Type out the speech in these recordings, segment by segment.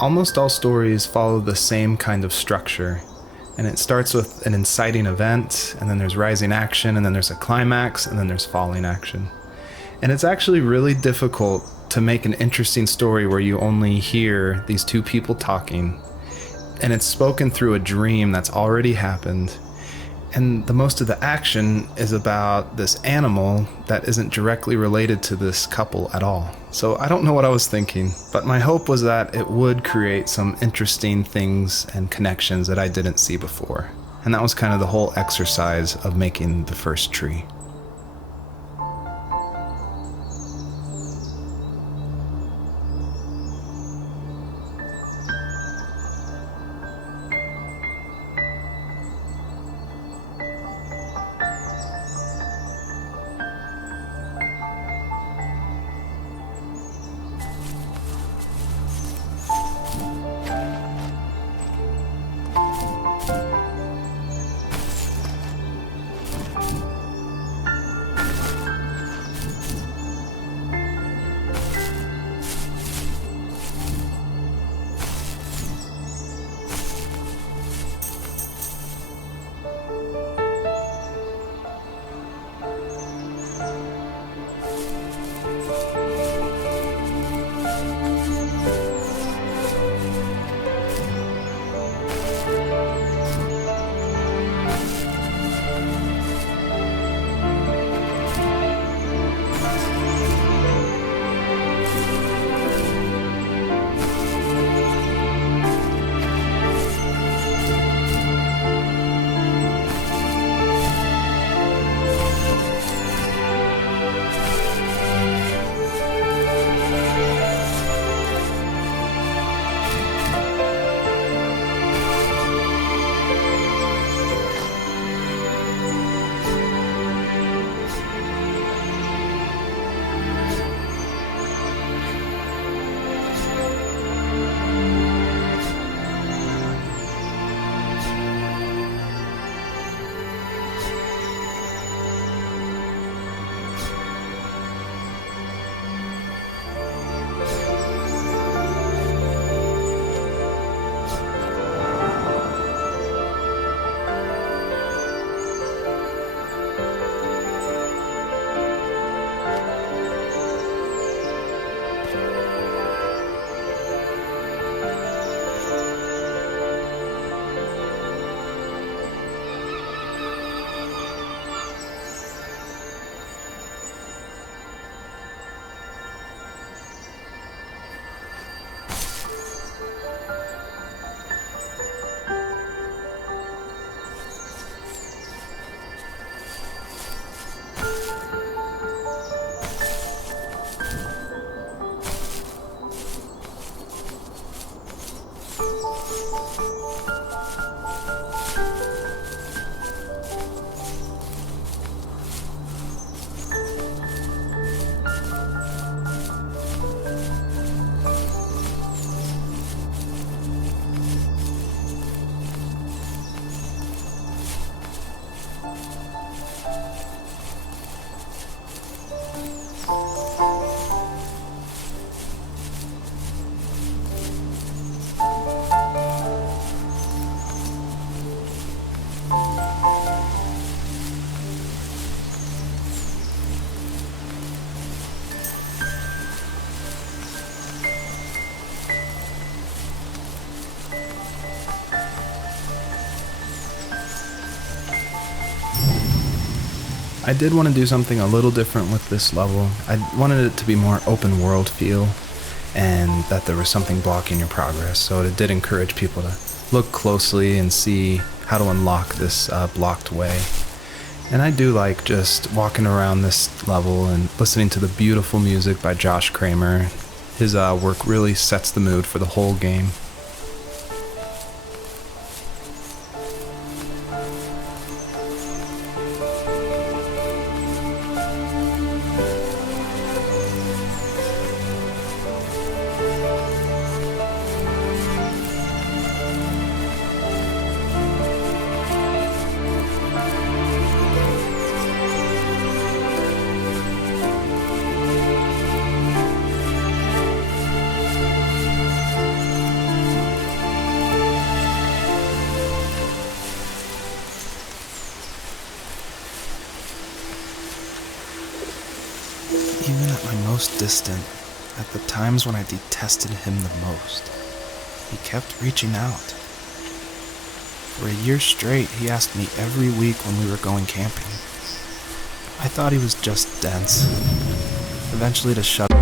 Almost all stories follow the same kind of structure, and it starts with an inciting event, and then there's rising action, and then there's a climax, and then there's falling action. And it's actually really difficult to make an interesting story where you only hear these two people talking, and it's spoken through a dream that's already happened. And the most of the action is about this animal that isn't directly related to this couple at all. So I don't know what I was thinking, but my hope was that it would create some interesting things and connections that I didn't see before. And that was kind of the whole exercise of making the first tree. I did want to do something a little different with this level. I wanted it to be more open world feel, and that there was something blocking your progress, so it did encourage people to look closely and see how to unlock this blocked way. And I do like just walking around this level and listening to the beautiful music by Josh Kramer. His work really sets the mood for the whole game. my most distant, at the times when I detested him the most, he kept reaching out. For a year straight, he asked me every week when we were going camping. I thought he was just dense. Eventually to shut up.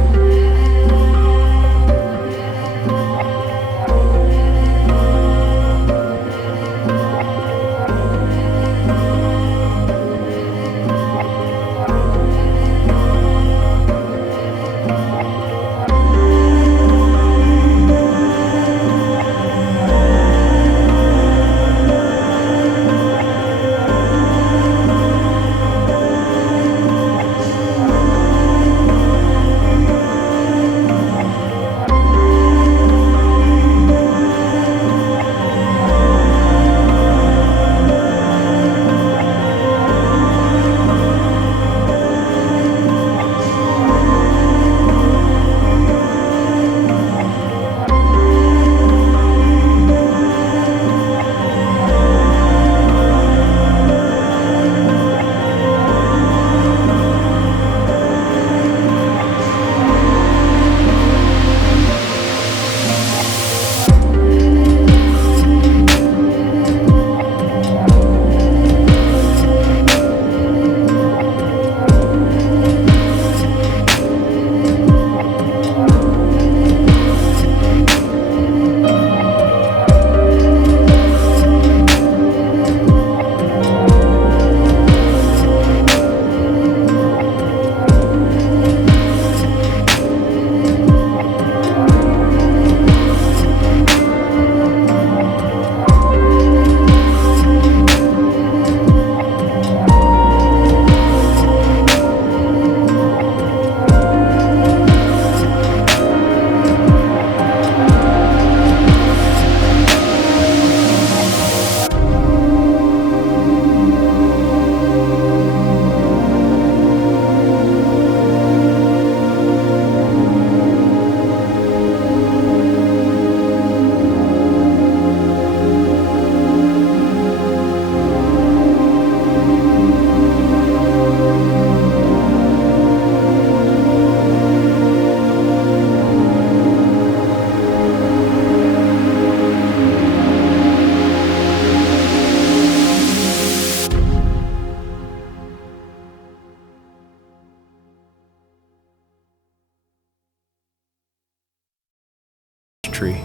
Tree.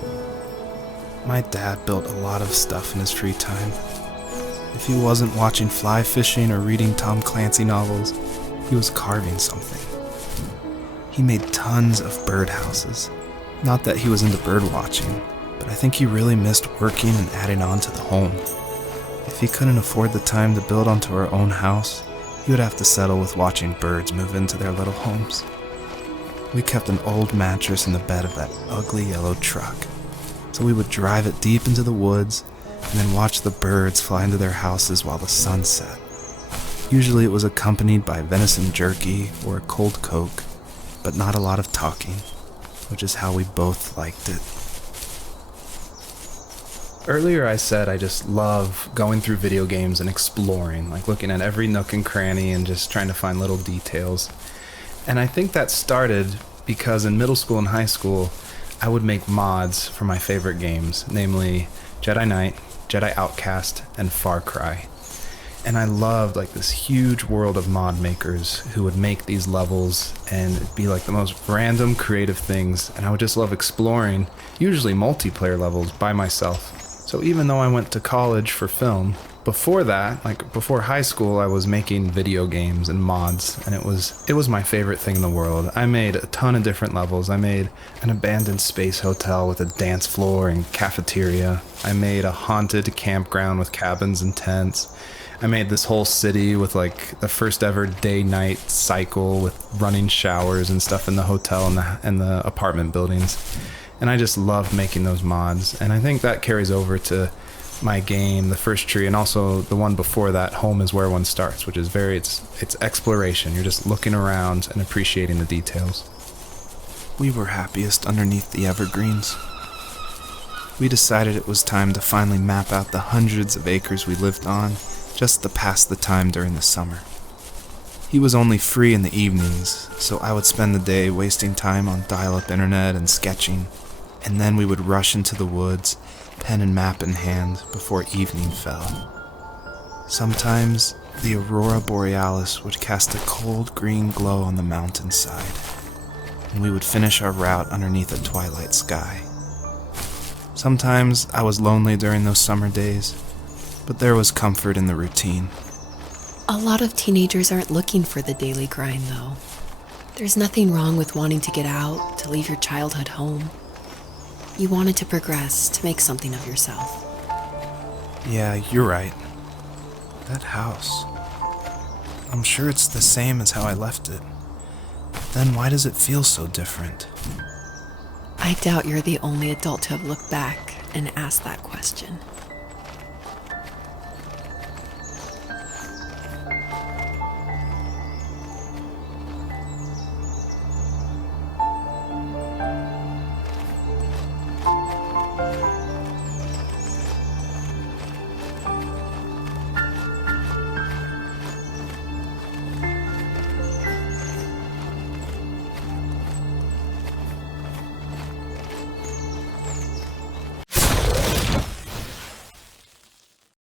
My dad built a lot of stuff in his free time. If he wasn't watching fly fishing or reading Tom Clancy novels, he was carving something. He made tons of birdhouses. Not that he was into bird watching, but I think he really missed working and adding on to the home. If he couldn't afford the time to build onto our own house, he would have to settle with watching birds move into their little homes. We kept an old mattress in the bed of that ugly yellow truck, so we would drive it deep into the woods and then watch the birds fly into their houses while the sun set. Usually it was accompanied by venison jerky or a cold Coke, but not a lot of talking, which is how we both liked it. Earlier I said I just love going through video games and exploring, like looking at every nook and cranny and just trying to find little details. And I think that started because in middle school and high school, I would make mods for my favorite games, namely Jedi Knight, Jedi Outcast, and Far Cry. And I loved like this huge world of mod makers who would make these levels and it'd be like the most random creative things. And I would just love exploring, usually multiplayer levels by myself. So even though I went to college for film, before that, like before high school, I was making video games and mods, and it was my favorite thing in the world. I made a ton of different levels. I made an abandoned space hotel with a dance floor and cafeteria. I made a haunted campground with cabins and tents. I made this whole city with like the first ever day-night cycle with running showers and stuff in the hotel and the apartment buildings. And I just loved making those mods, and I think that carries over to my game, The First Tree, and also the one before that, Home is Where One Starts, which is it's exploration. You're just looking around and appreciating the details. We were happiest underneath the evergreens. We decided it was time to finally map out the hundreds of acres we lived on, just to pass the time during the summer. He was only free in the evenings, so I would spend the day wasting time on dial-up internet and sketching, and then we would rush into the woods, pen and map in hand, before evening fell. Sometimes, the aurora borealis would cast a cold green glow on the mountainside, and we would finish our route underneath a twilight sky. Sometimes I was lonely during those summer days, but there was comfort in the routine. A lot of teenagers aren't looking for the daily grind, though. There's nothing wrong with wanting to get out, to leave your childhood home. You wanted to progress, to make something of yourself. Yeah, you're right. That house. I'm sure it's the same as how I left it. Then why does it feel so different? I doubt you're the only adult to have looked back and asked that question.